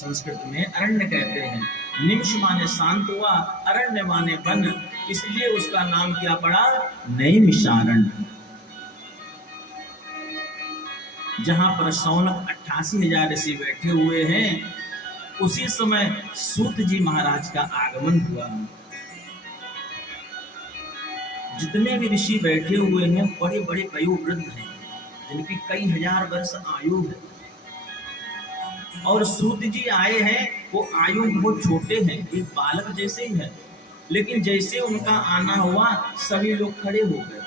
संस्कृत में अरण्य कहते हैं। निमिष माने शांत हुआ, अरण्य माने वन, इसलिए उसका नाम क्या पड़ा? नैमिषारण्य। जहां पर शौनक 88,000 ऋषि बैठे हुए हैं, उसी समय सूत जी महाराज का आगमन हुआ। जितने भी ऋषि बैठे हुए हैं बड़े बड़े वयोवृद्ध हैं, जिनकी कई हजार वर्ष आयु है। और सूत जी आए हैं, वो आयु बहुत छोटे हैं, एक बालक जैसे ही है। लेकिन जैसे उनका आना हुआ, सभी लोग खड़े हो गए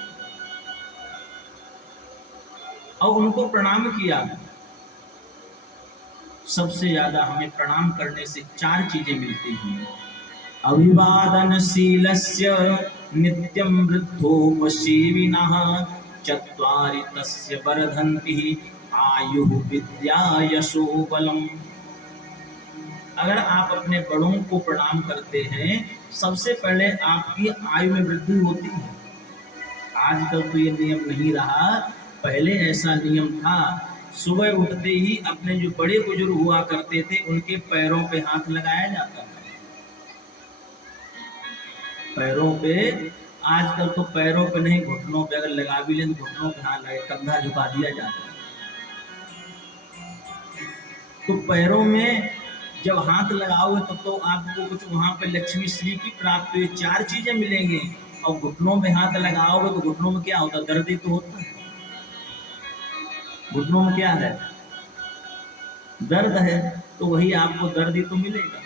और उनको प्रणाम किया। सबसे ज्यादा हमें प्रणाम करने से 4 चीजें मिलती हैं। अभिवादनशीलस्य नित्यं वृद्धोपसेविनः, चत्वारि तस्य वर्धन्ति आयुः विद्या यशो बलम्। अगर आप अपने बड़ों को प्रणाम करते हैं, सबसे पहले आपकी आयु में वृद्धि होती है। आजकल तो ये नियम नहीं रहा, पहले ऐसा नियम था। सुबह उठते ही अपने जो बड़े बुजुर्ग हुआ करते थे, उनके पैरों पे हाथ लगाया जाता था। पैरों पे, आजकल तो पैरों पे नहीं, घुटनों पे अगर लगा भी लें तो घुटनों पे हाथ लगे, कंधा झुका दिया जाता है। तो पैरों में जब हाथ लगाओगे तब तो आपको कुछ वहां पे लक्ष्मी श्री की प्राप्ति, 4 चीजें मिलेंगी। और घुटनों में हाथ लगाओगे तो घुटनों में क्या होता है? दर्द ही तो होता है। घुटनों में क्या है? दर्द है, तो वही आपको दर्द ही तो मिलेगा।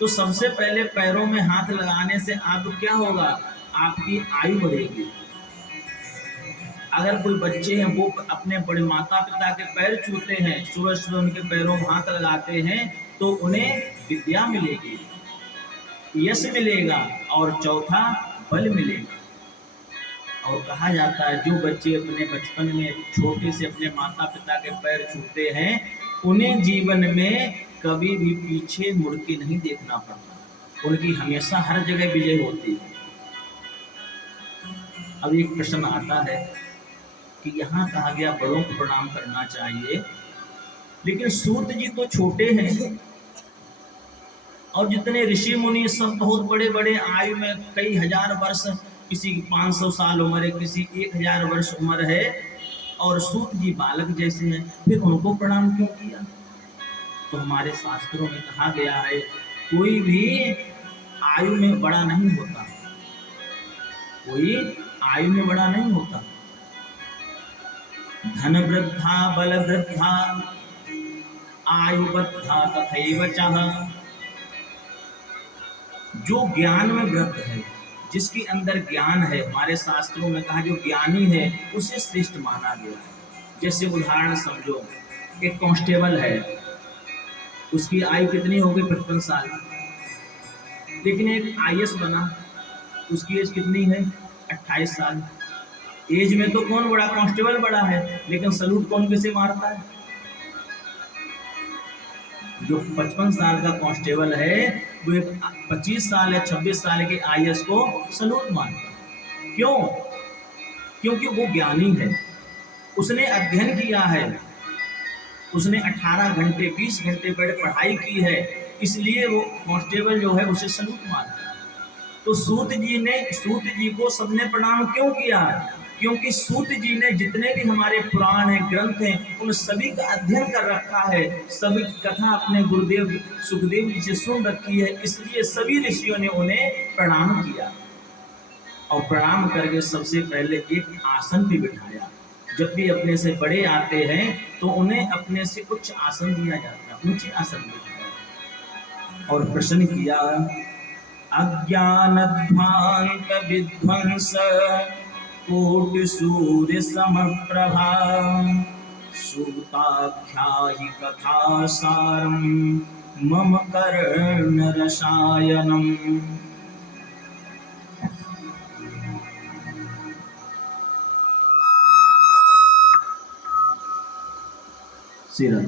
तो सबसे पहले पैरों में हाथ लगाने से आपको क्या होगा? आपकी आयु बढ़ेगी। अगर कोई बच्चे हैं वो अपने बड़े माता पिता के पैर छूते हैं, सुबह सुबह उनके पैरों में हाथ लगाते हैं, तो उन्हें विद्या मिलेगी, यश मिलेगा और चौथा बल मिलेगा। और कहा जाता है जो बच्चे अपने बचपन में छोटे से अपने माता पिता के पैर छूते हैं, उन्हें जीवन में कभी भी पीछे मुड़ के नहीं देखना पड़ता, उनकी हमेशा हर जगह विजय होती है। अब एक प्रश्न आता है कि यहाँ कहा गया बड़ों को प्रणाम करना चाहिए, लेकिन सूत जी तो छोटे हैं और जितने ऋषि मुनि सब बहुत बड़े बड़े आयु में, कई हजार वर्ष, किसी की 500 साल उम्र है, किसी 1000 वर्ष उम्र है, और सूत जी बालक जैसे हैं, फिर उनको प्रणाम क्यों किया? तो हमारे शास्त्रों में कहा गया है कोई भी आयु में बड़ा नहीं होता, कोई आयु में बड़ा नहीं होता। धन वृद्धा बल वृद्धा आयु बद्धा तथैव चः। जो ज्ञान में वृद्ध है, जिसके अंदर ज्ञान है, हमारे शास्त्रों में कहा जो ज्ञानी है उसे श्रेष्ठ माना गया है। जैसे उदाहरण समझो, एक कांस्टेबल है, उसकी आयु कितनी हो गई? 55 साल। लेकिन एक आईएएस बना, उसकी एज कितनी है? 28 साल। एज में तो कौन बड़ा? कांस्टेबल बड़ा है, लेकिन सलूट कौन किसे मारता है? जो 55 साल का कांस्टेबल है वो 25 साल या 26 साल के आईएएस को सलूट मारता है। क्यों? क्योंकि वो ज्ञानी है, उसने अध्ययन किया है, उसने 18 घंटे 20 घंटे बैठ पढ़ाई की है, इसलिए वो कांस्टेबल जो है उसे सलूट मारता है। तो सूत जी को सबने प्रणाम क्यों किया? क्योंकि सूत जी ने जितने भी हमारे पुराण हैं, ग्रंथ हैं, उन सभी का अध्ययन कर रखा है, सभी कथा अपने गुरुदेव सुखदेव जी से सुन रखी है, इसलिए सभी ऋषियों ने उन्हें प्रणाम किया। और प्रणाम करके सबसे पहले एक आसन पे बिठाया। जब भी अपने से बड़े आते हैं तो उन्हें अपने से उच्च आसन दिया जाता है, ऊंचे आसन बिठाया और प्रश्न किया, अज्ञानध्वांत विध्वंस कोटि सूर्य समप्रभा, सूताख्याहि कथा सारम मम कर्ण रसायनम। सिरन